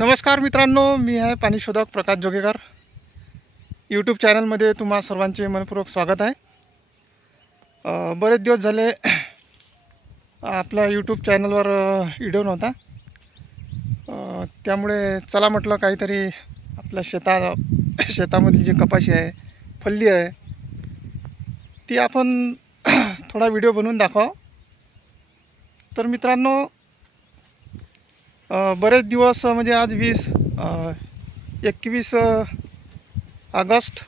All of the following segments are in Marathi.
नमस्कार मित्रांनो, मी आहे पाणी शोधक प्रकाश जोगेकर. यूट्यूब चॅनलमध्ये तुम्हा सर्वांचे मनपूर्वक स्वागत आहे. बरेच दिवस झाले आपला यूट्यूब चॅनलवर व्हिडिओ नव्हता. त्यामुळे चला म्हटलं काहीतरी आपल्या शेतामधली जी कपाशी आहे, फल्ली आहे, ती आपण थोडा व्हिडिओ बनवून दाखवा. तर मित्रांनो, बरेच दिवस म्हणजे आज 21 ऑगस्ट,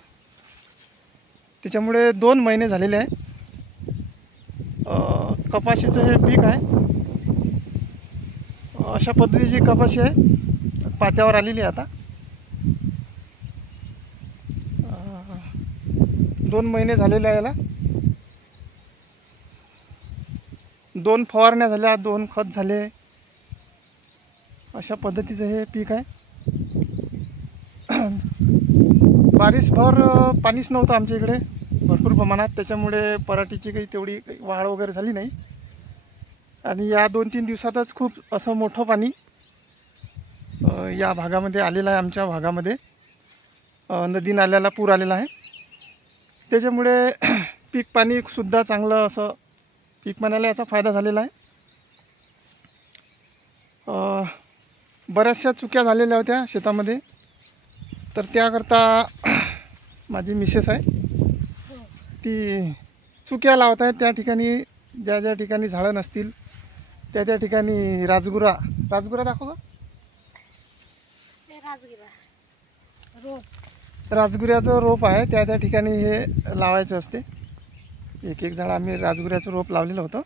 त्याच्यामुळे 2 महिने झालेले आहे. कपाशीचं हे पीक आहे. अशा पद्धतीची कपाशी आहे, पात्यावर आलेली आहे. आता 2 महिने झालेले आहे. याला 2 फवारण्या झाल्या, 2 खत झाले. अशा पद्धतीचं हे पीक आहे. बारिशभर पाणीच नव्हतं आमच्या इकडे भरपूर प्रमाणात, त्याच्यामुळे पराठीची काही तेवढी वाढ वगैरे झाली नाही. आणि या 2-3 दिवसातच खूप असं मोठं पाणी या भागामध्ये आलेलं आहे. आमच्या भागामध्ये नदी नाल्याला पूर आलेला आहे. त्याच्यामुळे पीक पाणीसुद्धा चांगलं असं पीक पाण्याला याचा फायदा झालेला आहे. बऱ्याचशा चुक्या झालेल्या होत्या शेतामध्ये, तर त्याकरता माझी मिसेस आहे, ती चुक्या लावत आहे. त्या ठिकाणी ज्या ठिकाणी झाडं नसतील त्या ठिकाणी राजगुरा दाखव का, राजगुऱ्याचं रोप आहे. त्या ठिकाणी हे लावायचं असते. एक झाड आम्ही राजगुऱ्याचं रोप लावलेलं होतं.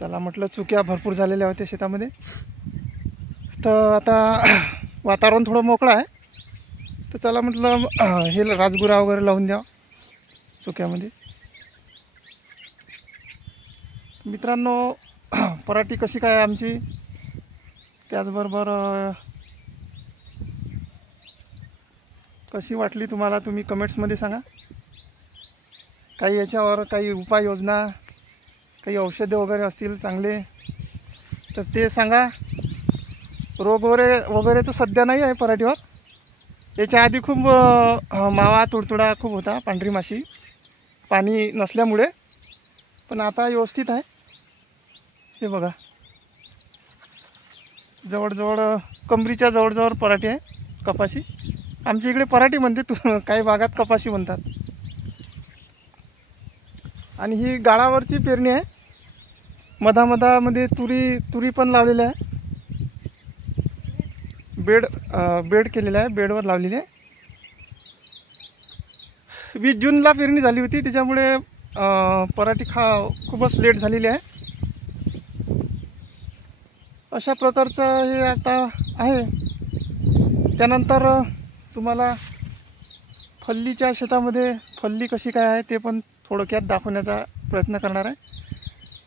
चला म्हटलं, चुक्या भरपूर झालेल्या होत्या शेतामध्ये. तर आता वातावरण थोडं मोकळं आहे, तर चला म्हटलं हे राजगुरा वगैरे लावून द्या चुक्यामध्ये. मित्रांनो, पराठी कशी काय आमची, त्याचबरोबर कशी वाटली तुम्हाला तुम्ही कमेंट्समध्ये सांगा. काही याच्यावर काही उपाययोजना, काही औषधे वगैरे असतील चांगले तर ते सांगा. रोग वगैरे तर सध्या नाही आहे पराठीवर. याच्या आधी खूप मावा तुडतुडा खूप होता, पांढरी माशी, पाणी नसल्यामुळे. पण आता व्यवस्थित आहे. हे बघा, जवळजवळ कमरीच्या जवळजवळ पराठी आहे कपाशी. आमच्या इकडे पराठी म्हणते, काही भागात कपाशी म्हणतात. आणि ही गाळावरची पेरणी आहे. मधामध्ये तुरी पण लावलेली आहे. बेड केलेला आहे, बेडवर लावलेली आहे. 20 जूनला पेरणी झाली होती, त्याच्यामुळे पराठी खूपच लेट झालेली आहे. अशा प्रकारचं हे आता आहे. त्यानंतर तुम्हाला फल्लीच्या शेतामध्ये फल्ली कशी काय आहे ते पण थोडक्यात दाखवण्याचा प्रयत्न करणार आहे.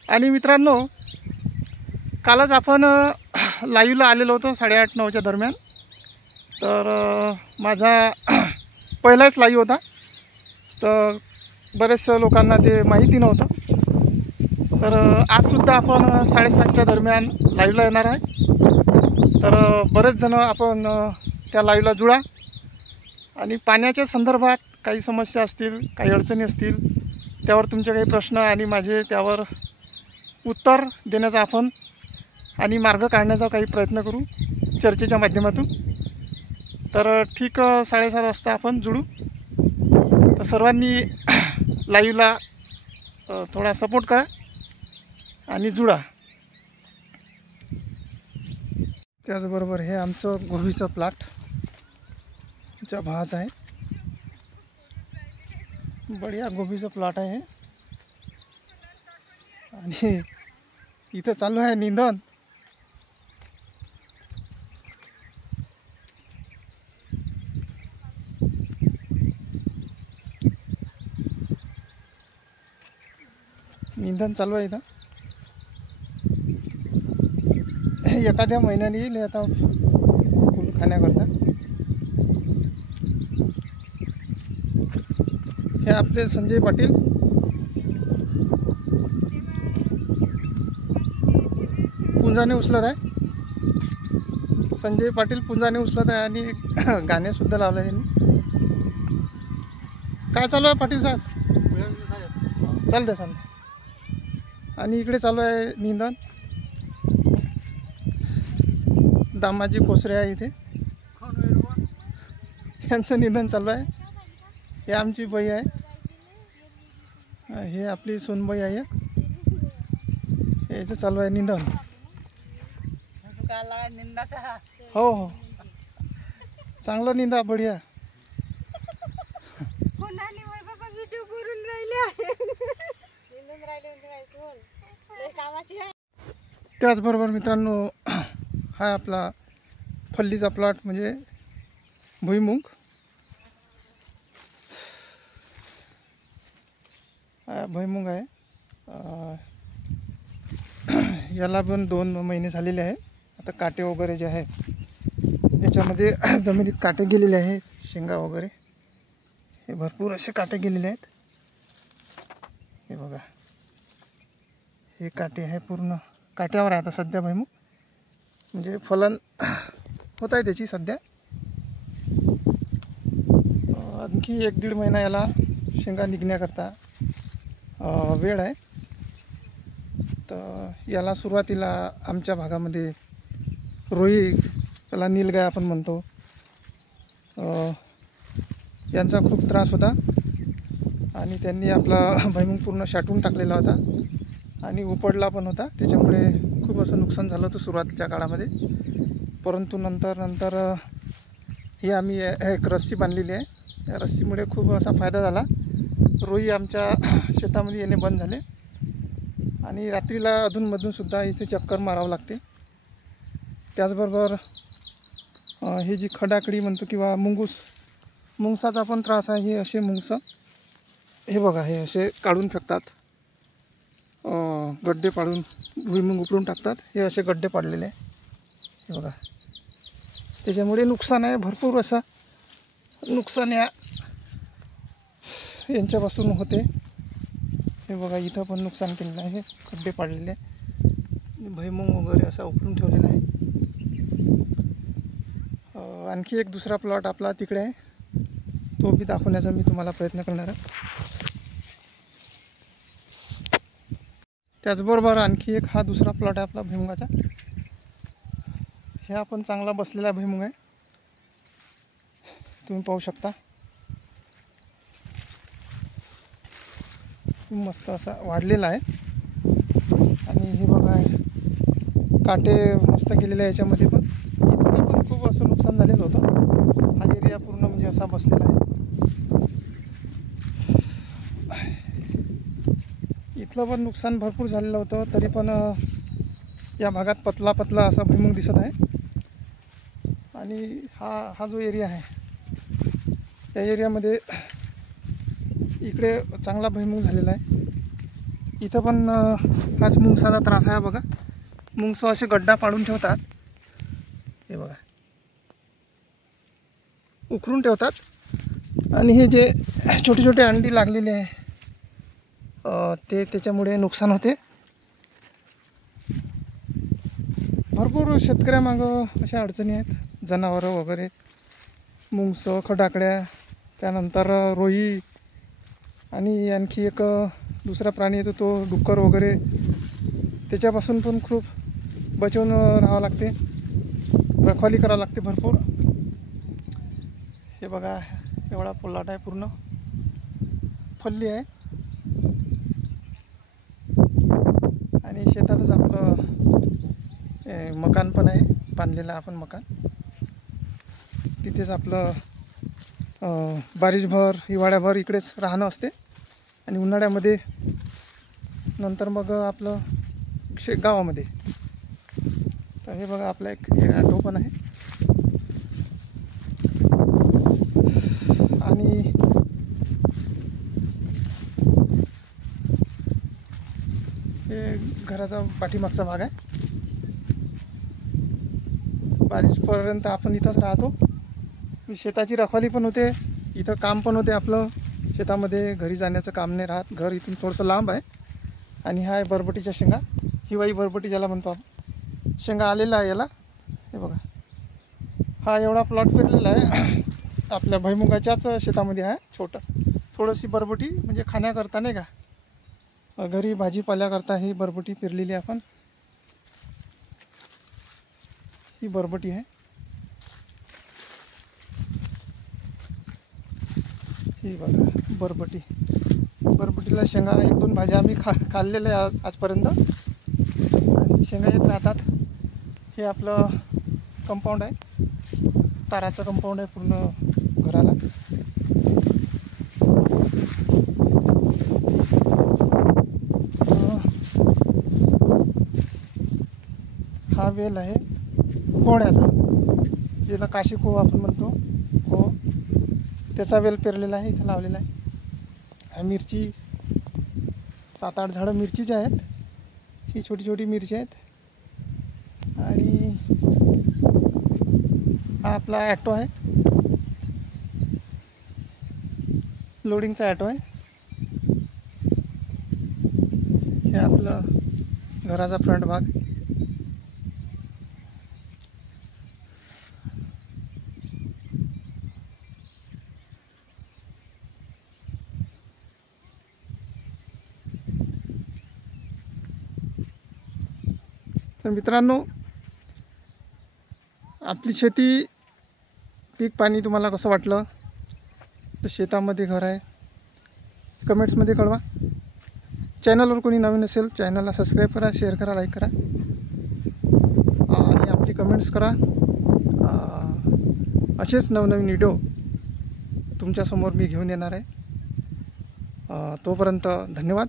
आणि मित्रांनो, कालच आपण लाईव्हला आलेलो होतो 8:30-9च्या दरम्यान. तर माझा पहिलाच लाईव्ह होता, तर बरेचशा लोकांना ते माहिती नव्हतं. तर आजसुद्धा आपण 7:30च्या दरम्यान लाईव्हला येणार आहे. तर बरेच जण आपण त्या लाईव्हला जुळा. आणि पाण्याच्या संदर्भात काही समस्या असतील, काही अडचणी असतील, त्यावर तुमचे काही प्रश्न आणि माझे त्यावर उत्तर देण्याचा आपण आणि मार्ग काढण्याचा काही प्रयत्न करू चर्चेच्या माध्यमातून. तर ठीक 7:30 वाजता आपण जुळू. तर सर्वांनी लाईव्हला थोडा सपोर्ट करा आणि जुळा. त्याचबरोबर हे आमचं गोबीचं प्लॉट आमच्या भावाचं आहे. बढिया गोबीचं प्लॉट आहे. आणि इथं चालू आहे निंदन. चालू आहे इथं. एखाद्या महिन्याने येईल आता फुल खाण्याकरता. हे आपले संजय पाटील. पुंजाने उचलत आहे. संजय पाटील पुंजाने उचलत आहे आणि गाणे सुद्धा लावले त्यांनी. काय चालू आहे पाटील साहेब? चालते चालते. आणि इकडे चालू आहे निंदन. दामाजी कोसरे आहे इथे, यांचं निंदन चालू आहे. हे आमची बाई आहे, हे आपली सोनबाई आहे. याचं चालू आहे निंदन. हो हो, चांगलं निंदा, बढिया. त्याचबरोबर मित्रांनो, हा आपला फल्लीचा प्लॉट म्हणजे भुईमुग. भुईमुग आहे. याला पण 2 महिने झालेले आहे. आता काटे वगैरे जे आहे याच्यामध्ये जमिनीत काटे गेलेले आहेत. शेंगा वगैरे हे भरपूर असे काटे गेलेले आहेत. हे बघा, हे काटे आहे, पूर्ण काट्यावर आहे आता सध्या भुईमुग. म्हणजे फलन होत आहे त्याची सध्या. आणखी 1-1.5 महिना याला शेंगा निघण्याकरता वेळ आहे. तर याला सुरुवातीला आमच्या भागामध्ये रोई, त्याला नीलगाय आपण म्हणतो, यांचा खूप त्रास होता आणि त्यांनी आपला भुईमुग पूर्ण शाटून टाकलेला होता आणि उपडला पण होता. त्याच्यामुळे खूप असं नुकसान झालं होतं सुरुवातीच्या काळामध्ये. परंतु नंतर ही आम्ही एक रस्सी बांधलेली आहे. या रस्सीमुळे खूप असा फायदा झाला. रोई आमच्या शेतामध्ये येणे बंद झाले आणि रात्रीला अधूनमधूनसुद्धा इथे चक्कर मारावं लागते. त्याचबरोबर ही जी खडाकडी म्हणतो किंवा मुंगसाचा पण त्रास आहे. हे असे मुंगसं, हे बघा, हे असे काढून फेकतात, गड्डे पाडून भुईमुग उपरून टाकतात. हे असे गड्डे पाडलेले आहे, हे बघा. त्याच्यामुळे नुकसान आहे, भरपूर असं नुकसान यांच्यापासून होते. हे बघा, इथं पण नुकसान केलेलं आहे, खड्डे पाडलेले आहे, भुईमुग वगैरे असा उपरून ठेवलेला आहे. आणखी एक दुसरा प्लॉट आपला तिकडे आहे, तो बी दाखवण्याचा मी तुम्हाला प्रयत्न करणार आहे. त्याचबरोबर आणखी एक हा दुसरा प्लॉट आहे आपला भुईमुगाचा. हे आपण चांगला बसलेला भुईमुग आहे, तुम्ही पाहू शकता. मस्त असा वाढलेला आहे. आणि हे बघा, काटे मस्त केलेले आहे याच्यामध्ये पण. इथं पण खूप असं नुकसान झालेलं होतं. हा एरिया पूर्ण म्हणजे असा बसलेला आहे. इथलं पण नुकसान भरपूर झालेलं होतं. तरी पण या भागात पतला असा भुईमुग दिसत आहे. आणि हा जो एरिया आहे, या एरियामध्ये इकडे चांगला भुईमुग झालेला आहे. इथं पण हाच मुंगसाचा त्रास आहे बघा. मुंगसं असे गड्डा पाडून ठेवतात, हे बघा, उकरून ठेवतात. आणि हे जे छोटे छोटे अंडी लागलेले आहे ते त्याच्यामुळे नुकसान होते. भरपूर शेतकऱ्यामागं अशा अडचणी आहेत. जनावरं वगैरे, मुंगसं, खडाकड्या, त्यानंतर रोई, आणि आणखी एक दुसरा प्राणी येतो तो डुक्कर वगैरे. त्याच्यापासून पण खूप बचवून राहावं लागते, रखवाली करावं लागते भरपूर. हे बघा, एवढा प्लॉट आहे, पूर्ण फल्ली आहे. आणि शेतातच आपलं मकान पण आहे, बांधलेलं आपण मकान. तिथेच आपलं बारिशभर, हिवाळ्याभर इकडेच राहणं असते. आणि उन्हाळ्यामध्ये नंतर मग आपलं गावामध्ये. तर हे बघा, आपला एक ॲटो पण आहे. आणि हे घराचा पाठीमागचा भाग आहे. बारिशपर्यंत आपण इथंच राहतो. शेताची रखवाली पण होते, इथं काम पण होते आपलं शेतामध्ये. घरी जाण्याचं काम नाही राहत, घर इथून थोडंसं लांब आहे. आणि हा आहे बरबटीच्या शेंगा, हिवाळी बरबटी ज्याला म्हणतो आपण. शेंगा आलेला आहे याला, हे बघा. हा एवढा प्लॉट पेरलेला आहे आपल्या भुईमुगाच्याच शेतामध्ये आहे. छोटं थोडीशी बरबटी म्हणजे खाण्याकरता नाही का, घरी भाजीपाल्याकरता ही बरबटी पेरलेली आहे आपण. ही बरबटी आहे. ही बघा बरबटी. बरबटीला शेंगा 1-2 भाज्या आम्ही खाल्लेल्या आहे आजपर्यंत आणि शेंगा येत राहतात. हे आपलं कंपाऊंड आहे, ताराचं कंपाऊंड आहे पूर्ण घराला. हा वेल आहे कोहड्याचा, ज्याला काशी कोह आपण म्हणतो, हो त्याचा वेल पेरलेला आहे, इथं लावलेला आहे. मिरची 7-8 झाडं मिरचीचे आहेत. ही छोटी छोटी मिरची आहेत. आणि हा आपला ॲटो आहे, लोडिंगचा ॲटो आहे. हे आपलं घराचा फ्रंट भाग. तर मित्रांनो, आपली शेती, पीक पाणी तुम्हाला कसं वाटलं? तर शेतामध्ये घर आहे, कमेंट्समध्ये कळवा. चॅनलवर कोणी नवीन असेल चॅनलला सबस्क्राईब करा, शेअर करा, लाईक करा आणि आपली कमेंट्स करा. असेच नवनवीन व्हिडिओ तुमच्यासमोर मी घेऊन येणार आहे. तोपर्यंत धन्यवाद.